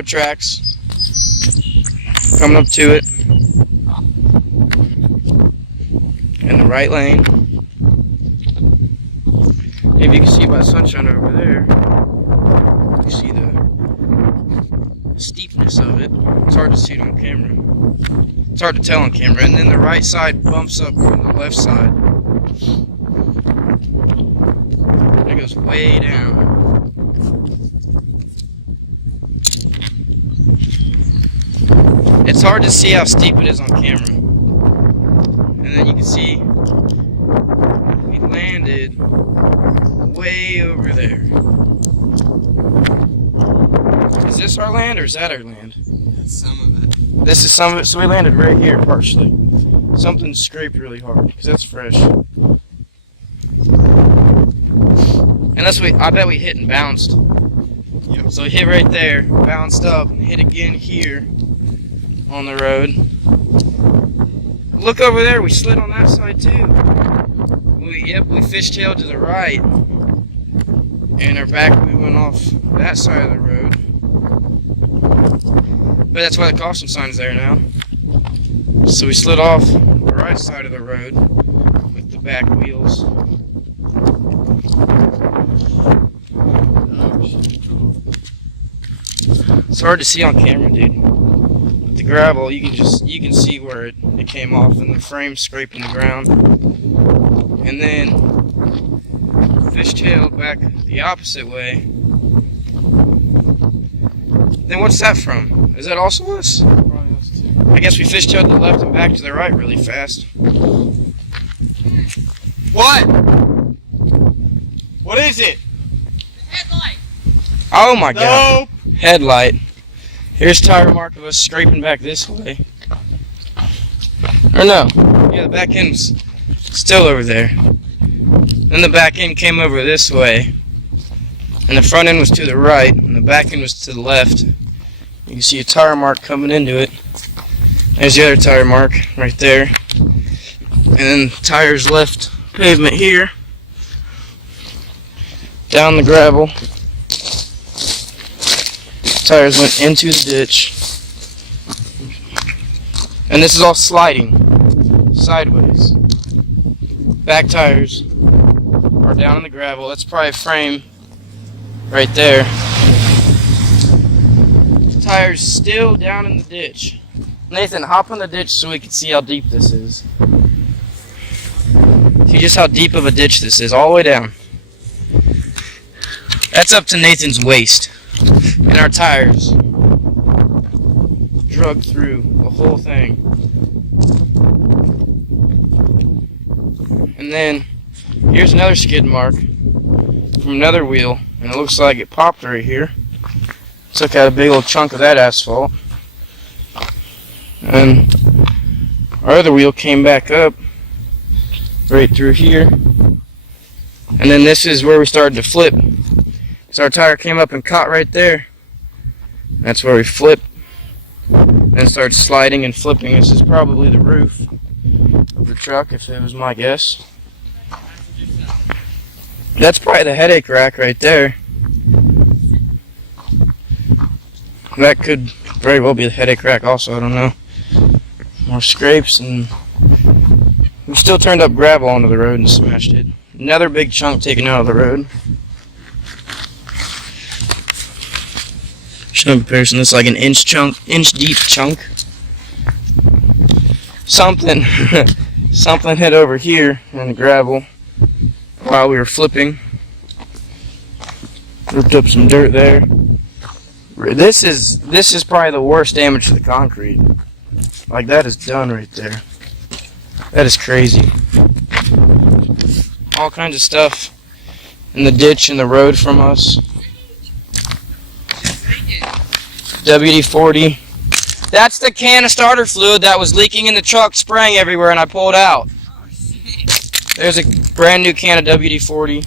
railroad tracks. Coming up to it. In the right lane. If you can see by sunshine over there, you see the steepness of it. It's hard to see it on camera. It's hard to tell on camera. And then the right side bumps up from the left side. It goes way down. It's hard to see how steep it is on camera. And then you can see we landed way over there. Is this our land or is that our land? That's some of it. This is some of it, so we landed right here partially. Something scraped really hard because that's fresh. Unless I bet we hit and bounced. Yep. So we hit right there, bounced up, hit again here on the road. Look over there, we slid on that side too. We fishtailed to the right. And our back, we went off that side of the road. But that's why the caution sign's there now. So we slid off the right side of the road with the back wheels. It's hard to see on camera, dude. With the gravel, you can see where it came off and the frame scraping the ground. And then fishtailed back the opposite way. Then what's that from? Is that also us? Probably us too. I guess we fishtailed to the left and back to the right really fast. What? What is it? Headlight. Oh my god. Nope. Headlight. Here's tire mark of us scraping back this way. Or no. Yeah, the back end's still over there. Then the back end came over this way. And the front end was to the right. And the back end was to the left. You can see a tire mark coming into it. There's the other tire mark right there. And then tires left pavement here. Down the gravel. Tires went into the ditch. And this is all sliding sideways. Back tires are down in the gravel. That's probably a frame right there. Tires still down in the ditch. Nathan, hop in the ditch so we can see how deep this is. See just how deep of a ditch this is, all the way down. That's up to Nathan's waist. And our tires drug through the whole thing. And then here's another skid mark from another wheel, and it looks like it popped right here. Took out a big old chunk of that asphalt. And our other wheel came back up right through here. And then this is where we started to flip. So our tire came up and caught right there. That's where we flipped. Then started sliding and flipping. This is probably the roof of the truck, if it was my guess. That's probably the headache rack right there. That could very well be the headache rack also, I don't know. More scrapes, and we still turned up gravel onto the road and smashed it. Another big chunk taken out of the road. Show comparison, this is like an inch deep chunk. Something hit over here in the gravel while we were flipping. Ripped up some dirt there. This is probably the worst damage to the concrete. Like, that is done right there. That is crazy. All kinds of stuff in the ditch and the road from us. WD-40. That's the can of starter fluid that was leaking in the truck, spraying everywhere, and I pulled out. There's a brand new can of WD-40.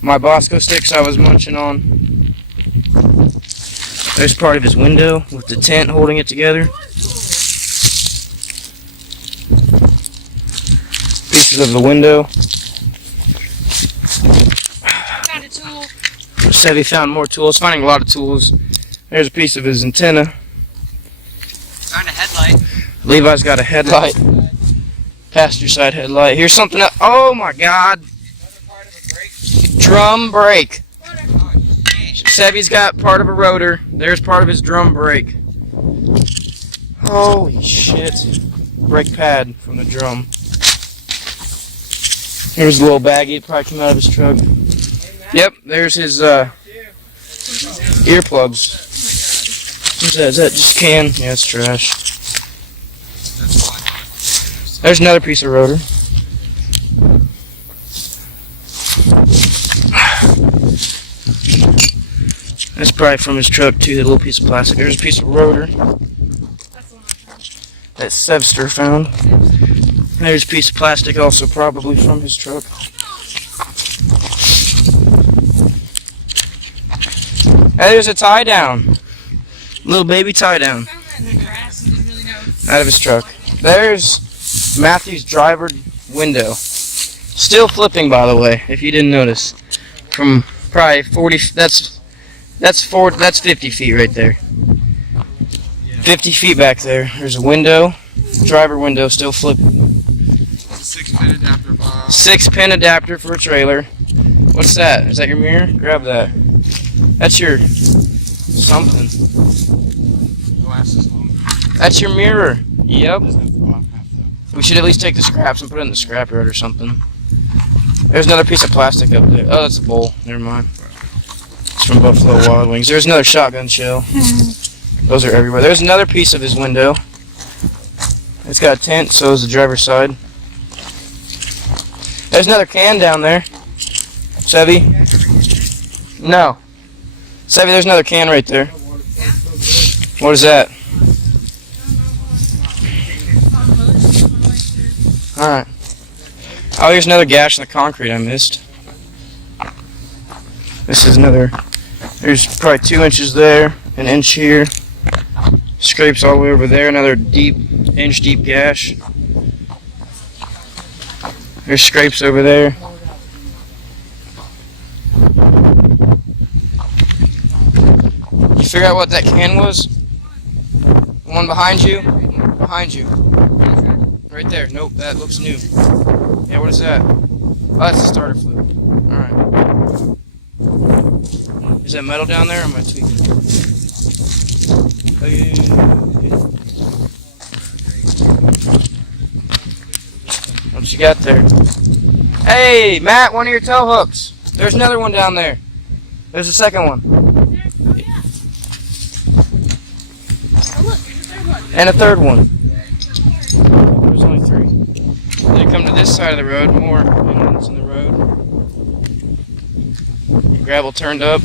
My Bosco sticks I was munching on. There's part of his window with the tent holding it together. Pieces of the window. Found a tool. Said he found more tools. Finding a lot of tools. There's a piece of his antenna. Found a headlight. Levi's got a headlight. Passenger side headlight. Here's something else. Oh my God. Another part of a brake. Drum brake. Oh, shit. Sevy's got part of a rotor. There's part of his drum brake. Holy shit. Brake pad from the drum. Here's a little baggie. It probably came out of his truck. Yep, there's his earplugs. What's that? Is that just can? Yeah, it's trash. That's fine. There's another piece of rotor. That's probably from his truck too, that little piece of plastic. There's a piece of rotor that Sevster found. There's a piece of plastic also probably from his truck. Hey, there's a tie down. Little baby tie down. Out of his truck. There's Matthew's driver window. Still flipping, by the way, if you didn't notice. From probably 40, that's 50 feet right there. 50 feet back there. There's a window. Driver window still flipping. 6-pin adapter box. 6-pin adapter for a trailer. What's that? Is that your mirror? Grab that. That's your something. Glasses longer. That's your mirror. Yep. Doesn't have the bottom half though. We should at least take the scraps and put it in the scrapyard or something. There's another piece of plastic up there. Oh, that's a bowl. Never mind. It's from Buffalo Wild Wings. There's another shotgun shell. Those are everywhere. There's another piece of his window. It's got a tent, so is the driver's side. There's another can down there. Sevy? No. Sevy, there's another can right there. What is that? Alright. Oh, here's another gash in the concrete I missed. This is another, there's probably 2 inches there, an inch here. Scrapes all the way over there, another inch deep gash. There's scrapes over there. You figure out what that can was? The one behind you? Behind you. Right there. Nope, that looks new. Yeah, what is that? Oh, that's a starter fluid. Alright. Is that metal down there or am I tweaking? Oh, yeah. What you got there? Hey, Matt, one of your tow hooks. There's another one down there. There's a second one. And a third one. There's only 3. Then you come to this side of the road, more inlands in the road. Gravel turned up.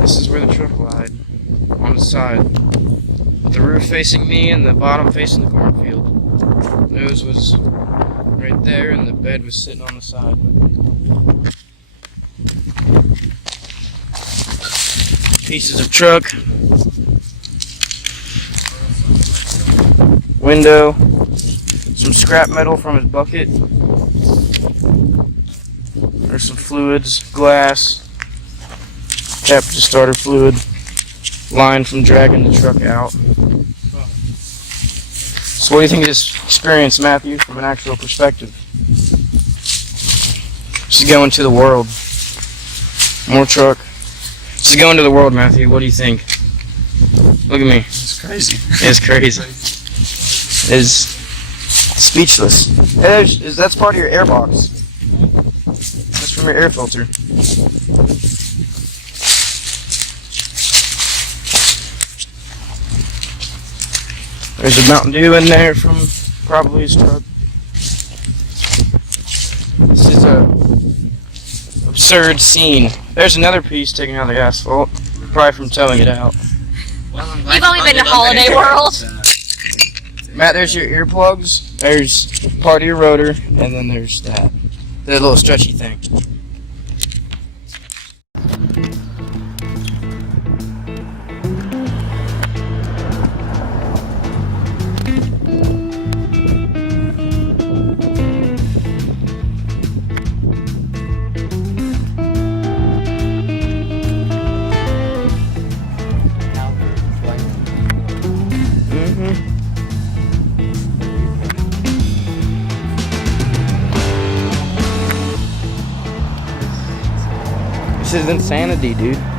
This is where the truck lied. On the side. The roof facing me and the bottom facing the cornfield. Nose was right there and the bed was sitting on the side. Pieces of truck. Window. Some scrap metal from his bucket. There's some fluids. Glass. Cap to starter fluid. Line from dragging the truck out. So what do you think of this experience, Matthew, from an actual perspective? This is going to the world. More truck. This is going to the world, Matthew. What do you think? Look at me. It's crazy. It's crazy. It's speechless. Hey, that's part of your air box. That's from your air filter. There's a Mountain Dew in there from probably his truck. This is a absurd scene. There's another piece taken out of the asphalt, probably from towing it out. You've only been to Holiday World. Matt, there's your earplugs. There's part of your rotor, and then there's that little stretchy thing. This is insanity, dude.